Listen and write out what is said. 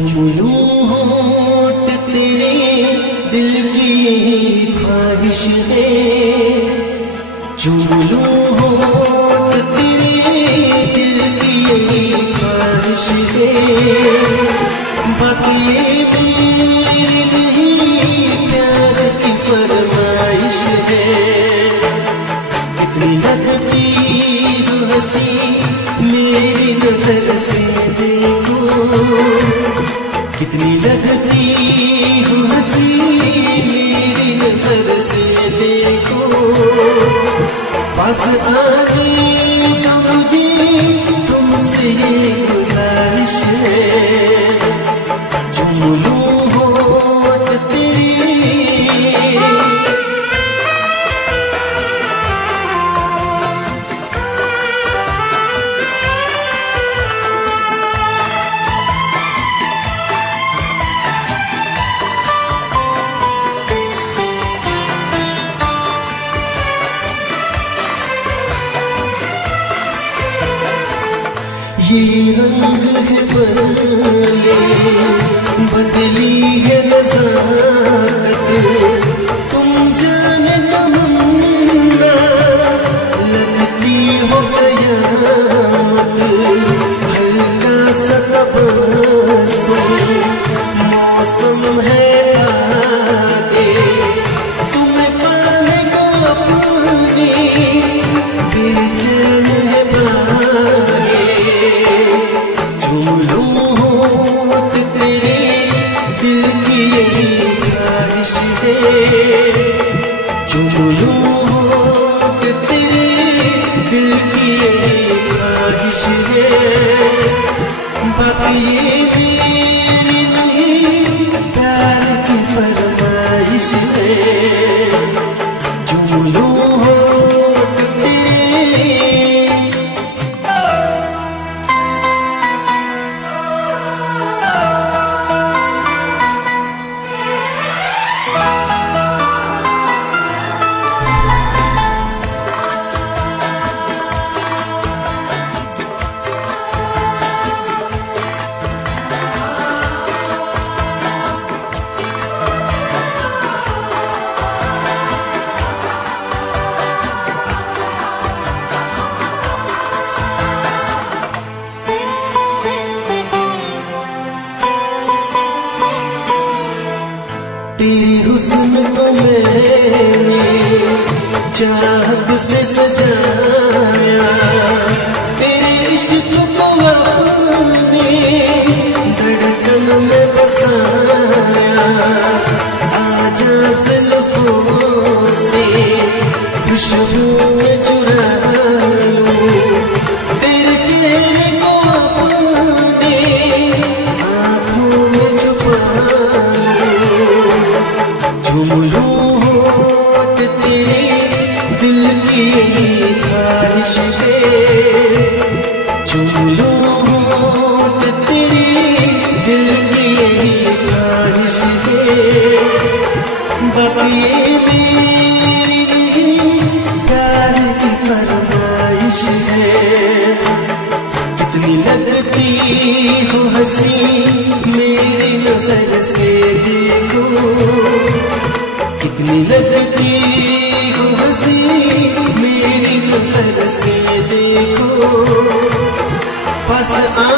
चूम लूं होठ तेरे दिल की ख्वाहिश है, चूम लूं होठ तेरे दिल की ख्वाहिश है। बात ये मेरी नहीं प्यार की फरमाइश है। कितनी लगती हो हंसी मेरी नजर से देखो, कितनी लगती हो हंसी मेरी नजर से देखो। पास आके तो मुझे तुमसे ये गुजारिश है, चूम लूं होठ तेरे। ये रंग है बदले बदली है नज़ाकत, तुम जाने तमन्ना लगती हो कयामत। हल्का सा तबस्सुम मौसम है आगे, तुम्हें पाने को अपनी बेचैन है बागे। चूम लूं होठ तेरे दिल की यही ख्वाहिश है, चूम लूं होठ तेरे दिल की यही ख्वाहिश है। बात ये मेरी नहीं प्यार की फरमाइश है, चूम लूं होठ तेरे। तेरे हुस्न को मैंने चाहत से सजाया, तेरे इश्क को अपने धड़कन में बसाया। आजा जुल्फों से खुशबू में चुरा लूं, तेरे चेहरे को अपने आँखों में छुपा लूं। चूम लूं होठ तेरे दिल की यही ख्वाहिश है, चूम लूं होठ तेरे दिल की यही ख्वाहिश है। बात ये मेरी नहीं प्यार की फरमाइश है। कितनी लगती हो हंसी मेरी नजर से देखो, कितनी लगती हो हंसी मेरी नजर से देखो। पास आ